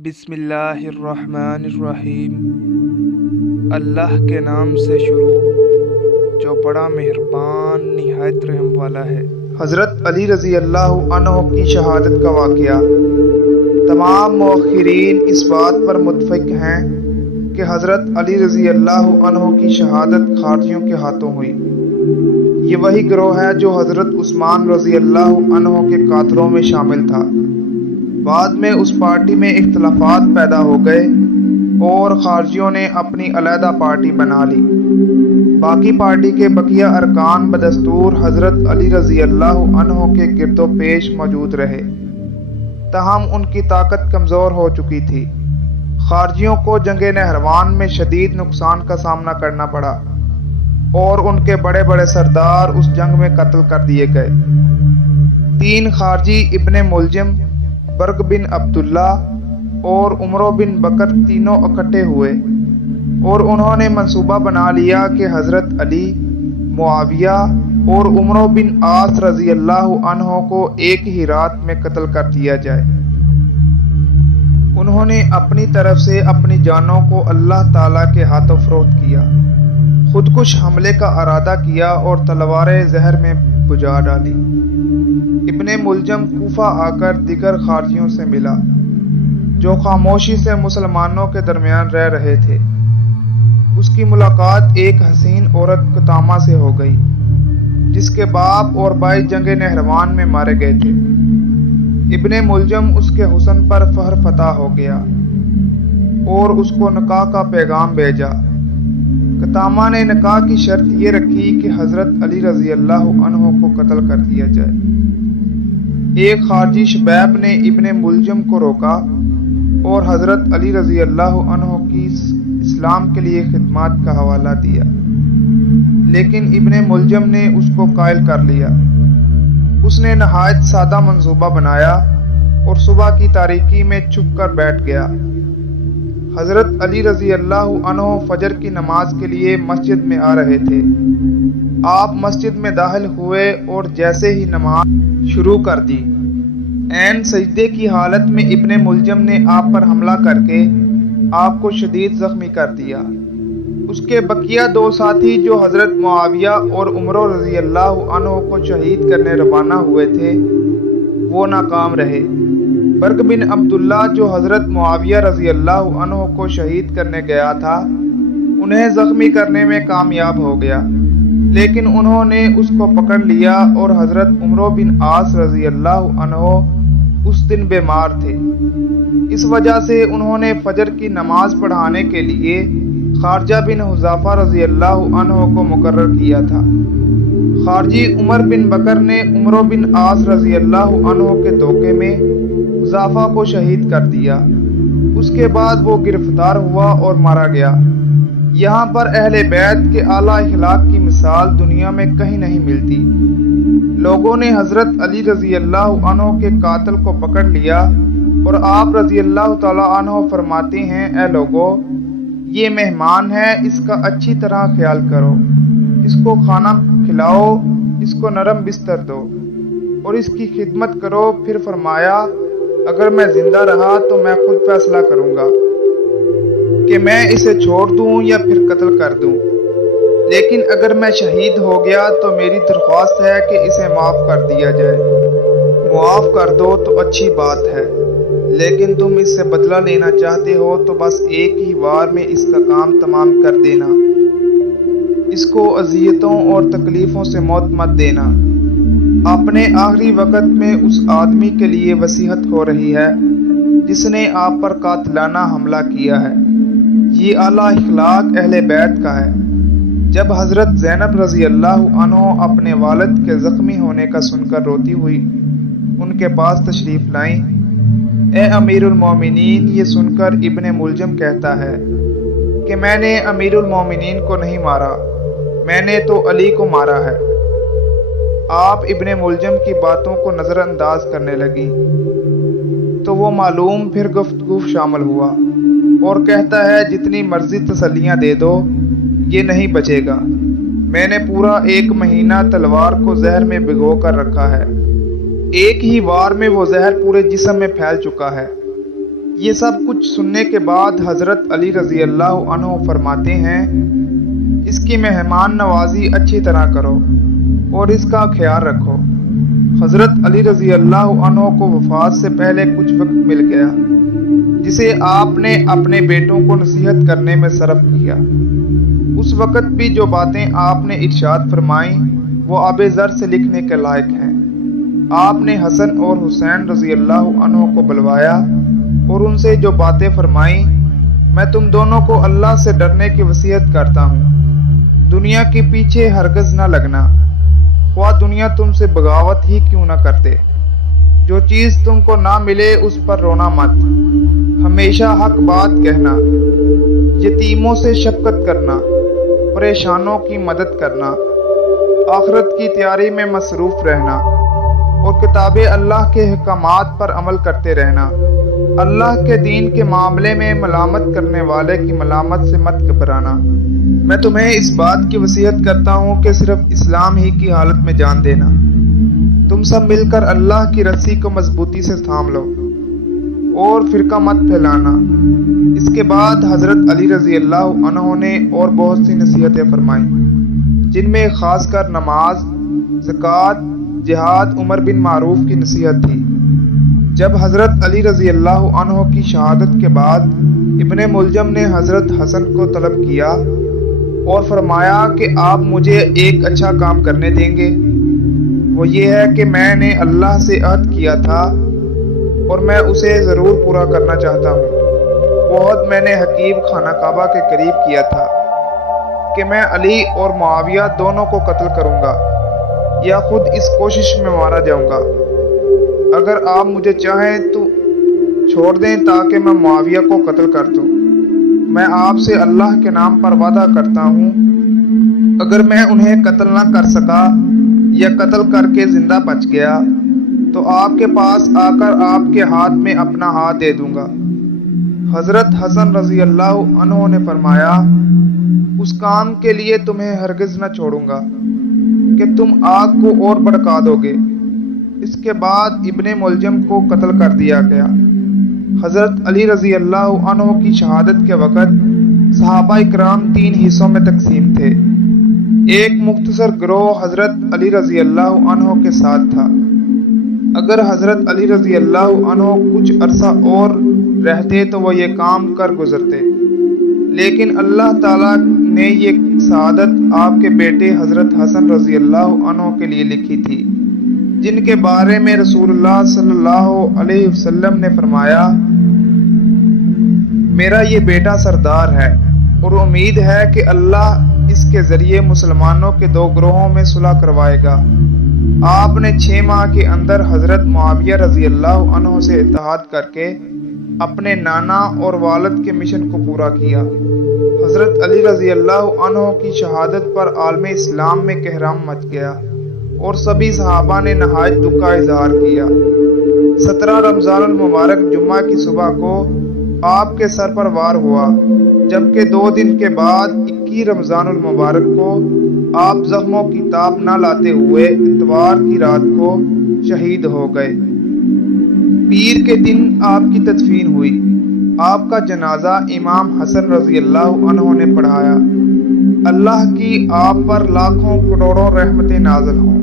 بسم اللہ الرحمن الرحیم۔ اللہ کے نام سے شروع جو بڑا مہربان نہایت رحم والا ہے۔ حضرت علی رضی اللہ عنہ کی شہادت کا واقعہ۔ تمام مؤخرین اس بات پر متفق ہیں کہ حضرت علی رضی اللہ عنہ کی شہادت خارجیوں کے ہاتھوں ہوئی۔ یہ وہی گروہ ہے جو حضرت عثمان رضی اللہ عنہ کے قاتلوں میں شامل تھا۔ بعد میں اس پارٹی میں اختلافات پیدا ہو گئے اور خارجیوں نے اپنی علیحدہ پارٹی بنا لی۔ باقی پارٹی کے بقیہ ارکان بدستور حضرت علی رضی اللہ عنہ کے گرد و پیش موجود رہے، تاہم ان کی طاقت کمزور ہو چکی تھی۔ خارجیوں کو جنگ نہروان میں شدید نقصان کا سامنا کرنا پڑا اور ان کے بڑے بڑے سردار اس جنگ میں قتل کر دیے گئے۔ 3 خارجی ابن ملجم، برق بن عبداللہ اور عمرو بن بکر تینوں اکٹھے ہوئے اور انہوں نے منصوبہ بنا لیا کہ حضرت علی، معاویہ اور عمرو بن عاص رضی اللہ عنہ کو ایک ہی رات میں قتل کر دیا جائے۔ انہوں نے اپنی طرف سے اپنی جانوں کو اللہ تعالیٰ کے ہاتھوں فروخت کیا، خودکش حملے کا ارادہ کیا اور تلواریں زہر میں بجھا ڈالی۔ ابن ملجم کوفہ آ کر دیگر خارجیوں سے ملا جو خاموشی سے مسلمانوں کے درمیان رہ رہے تھے۔ اس کی ملاقات ایک حسین عورت قطامہ سے ہو گئی جس کے باپ اور بھائی جنگ نہروان میں مارے گئے تھے۔ ابن ملجم اس کے حسن پر فخر فتح ہو گیا اور اس کو نکاح کا پیغام بھیجا۔ قطامہ نے نکاح کی شرط یہ رکھی کہ حضرت علی رضی اللہ عنہ کو قتل کر دیا جائے۔ ایک خارجی شبیب نے ابن ملجم کو روکا اور حضرت علی رضی اللہ عنہ کی اسلام کے لیے خدمات کا حوالہ دیا، لیکن ابن ملجم نے اس کو قائل کر لیا۔ اس نے نہایت سادہ منصوبہ بنایا اور صبح کی تاریکی میں چھپ کر بیٹھ گیا۔ حضرت علی رضی اللہ عنہ فجر کی نماز کے لیے مسجد میں آ رہے تھے۔ آپ مسجد میں داخل ہوئے اور جیسے ہی نماز شروع کر دی، عین سجدے کی حالت میں ابن ملجم نے آپ پر حملہ کر کے آپ کو شدید زخمی کر دیا۔ اس کے بقیہ 2 ساتھی جو حضرت معاویہ اور عمرو رضی اللہ عنہ کو شہید کرنے روانہ ہوئے تھے وہ ناکام رہے۔ برق بن عبداللہ جو حضرت معاویہ رضی اللہ عنہ کو شہید کرنے گیا تھا انہیں زخمی کرنے میں کامیاب ہو گیا، لیکن انہوں نے اس کو پکڑ لیا اور حضرت عمرو بن عاص رضی اللہ عنہ اس دن بیمار تھے۔ اس وجہ سے انہوں نے فجر کی نماز پڑھانے کے لیے خارجہ بن حذافہ رضی اللہ عنہ کو مقرر کیا تھا۔ خارجی عمر بن بکر نے عمرو بن عاص رضی اللہ عنہ کے دھوکے میں حذافہ کو شہید کر دیا۔ اس کے بعد وہ گرفتار ہوا اور مارا گیا۔ یہاں پر اہل بیت کے اعلیٰ اخلاق کی مثال دنیا میں کہیں نہیں ملتی۔ لوگوں نے حضرت علی رضی اللہ عنہ کے قاتل کو پکڑ لیا اور آپ رضی اللہ تعالیٰ عنہ فرماتے ہیں، اے لوگو، یہ مہمان ہے، اس کا اچھی طرح خیال کرو، اس کو کھانا کھلاؤ، اس کو نرم بستر دو اور اس کی خدمت کرو۔ پھر فرمایا، اگر میں زندہ رہا تو میں خود فیصلہ کروں گا کہ میں اسے چھوڑ دوں یا پھر قتل کر دوں، لیکن اگر میں شہید ہو گیا تو میری درخواست ہے کہ اسے معاف کر دیا جائے۔ معاف کر دو تو اچھی بات ہے، لیکن تم اس سے بدلہ لینا چاہتے ہو تو بس ایک ہی وار میں اس کا کام تمام کر دینا، اس کو اذیتوں اور تکلیفوں سے موت مت دینا۔ اپنے آخری وقت میں اس آدمی کے لیے وصیت ہو رہی ہے جس نے آپ پر قاتلانہ حملہ کیا ہے۔ یہ اعلیٰ اخلاق اہل بیت کا ہے۔ جب حضرت زینب رضی اللہ عنہ اپنے والد کے زخمی ہونے کا سن کر روتی ہوئی ان کے پاس تشریف لائیں، اے امیر المومنین، یہ سن کر ابن ملجم کہتا ہے کہ میں نے امیر المومنین کو نہیں مارا، میں نے تو علی کو مارا ہے۔ آپ ابن ملجم کی باتوں کو نظر انداز کرنے لگی تو وہ معلوم پھر گفتگو شامل ہوا اور کہتا ہے، جتنی مرضی تسلیاں دے دو یہ نہیں بچے گا۔ میں نے پورا 1 مہینہ تلوار کو زہر میں بھگو کر رکھا ہے، ایک ہی وار میں وہ زہر پورے جسم میں پھیل چکا ہے۔ یہ سب کچھ سننے کے بعد حضرت علی رضی اللہ عنہ فرماتے ہیں، اس کی مہمان نوازی اچھی طرح کرو اور اس کا خیال رکھو۔ حضرت علی رضی اللہ عنہ کو وفات سے پہلے کچھ وقت مل گیا، جسے آپ نے اپنے بیٹوں کو نصیحت کرنے میں صرف کیا۔ اس وقت بھی جو باتیں آپ نے ارشاد فرمائیں وہ آب زر سے لکھنے کے لائق ہیں۔ آپ نے حسن اور حسین رضی اللہ عنہ کو بلوایا اور ان سے جو باتیں فرمائیں، میں تم دونوں کو اللہ سے ڈرنے کی وصیت کرتا ہوں، دنیا کے پیچھے ہرگز نہ لگنا، خواہ دنیا تم سے بغاوت ہی کیوں نہ کرتے۔ جو چیز تم کو نہ ملے اس پر رونا مت، ہمیشہ حق بات کہنا، یتیموں سے شفقت کرنا، پریشانوں کی مدد کرنا، آخرت کی تیاری میں مصروف رہنا اور کتاب اللہ کے احکامات پر عمل کرتے رہنا۔ اللہ کے دین کے معاملے میں ملامت کرنے والے کی ملامت سے مت گھبرانا۔ میں تمہیں اس بات کی وصیت کرتا ہوں کہ صرف اسلام ہی کی حالت میں جان دینا۔ تم سب مل کر اللہ کی رسی کو مضبوطی سے تھام لو اور فرقہ مت پھیلانا۔ اس کے بعد حضرت علی رضی اللہ عنہ نے اور بہت سی نصیحتیں فرمائیں، جن میں خاص کر نماز، زکوٰۃ، جہاد، عمر بن معروف کی نصیحت تھی۔ جب حضرت علی رضی اللہ عنہ کی شہادت کے بعد ابن ملجم نے حضرت حسن کو طلب کیا اور فرمایا کہ آپ مجھے ایک اچھا کام کرنے دیں گے؟ وہ یہ ہے کہ میں نے اللہ سے عہد کیا تھا اور میں اسے ضرور پورا کرنا چاہتا ہوں۔ وہ عہد میں نے حکیم خانہ کعبہ کے قریب کیا تھا کہ میں علی اور معاویہ دونوں کو قتل کروں گا یا خود اس کوشش میں مارا جاؤں گا۔ اگر آپ مجھے چاہیں تو چھوڑ دیں تاکہ میں معاویہ کو قتل کر دوں۔ میں آپ سے اللہ کے نام پر وعدہ کرتا ہوں، اگر میں انہیں قتل نہ کر سکا یا قتل کر کے زندہ بچ گیا تو آپ کے پاس آ کر آپ کے ہاتھ میں اپنا ہاتھ دے دوں گا۔ حضرت حسن رضی اللہ عنہ نے فرمایا، اس کام کے لیے تمہیں ہرگز نہ چھوڑوں گا کہ تم آگ کو اور بھڑکا دو گے۔ اس کے بعد ابن ملجم کو قتل کر دیا گیا۔ حضرت علی رضی اللہ عنہ کی شہادت کے وقت صحابہ اکرام 3 حصوں میں تقسیم تھے۔ ایک مختصر گروہ حضرت علی رضی اللہ عنہ کے ساتھ تھا۔ اگر حضرت علی رضی اللہ عنہ کچھ عرصہ اور رہتے تو وہ یہ کام کر گزرتے، لیکن اللہ تعالیٰ نے یہ سعادت آپ کے بیٹے حضرت حسن رضی اللہ عنہ کے لیے لکھی تھی، جن کے بارے میں رسول اللہ صلی اللہ علیہ وسلم نے فرمایا، میرا یہ بیٹا سردار ہے اور امید ہے کہ اللہ اس کے ذریعے مسلمانوں کے 2 گروہوں میں صلح کروائے گا۔ آپ نے 6 ماہ کے اندر حضرت معاویہ رضی اللہ عنہ سے اتحاد کر کے اپنے نانا اور والد کے مشن کو پورا کیا۔ حضرت علی رضی اللہ عنہ کی شہادت پر عالم اسلام میں کہرام مچ گیا اور سبھی صحابہ نے نہایت دکھ کا اظہار کیا۔ 17 رمضان المبارک جمعہ کی صبح کو آپ کے سر پر وار ہوا، جبکہ 2 دن کے بعد 21 رمضان المبارک کو آپ زخموں کی تاب نہ لاتے ہوئے اتوار کی رات کو شہید ہو گئے۔ پیر کے دن آپ کی تدفین ہوئی۔ آپ کا جنازہ امام حسن رضی اللہ عنہ نے پڑھایا۔ اللہ کی آپ پر لاکھوں کروڑوں رحمتیں نازل ہوں۔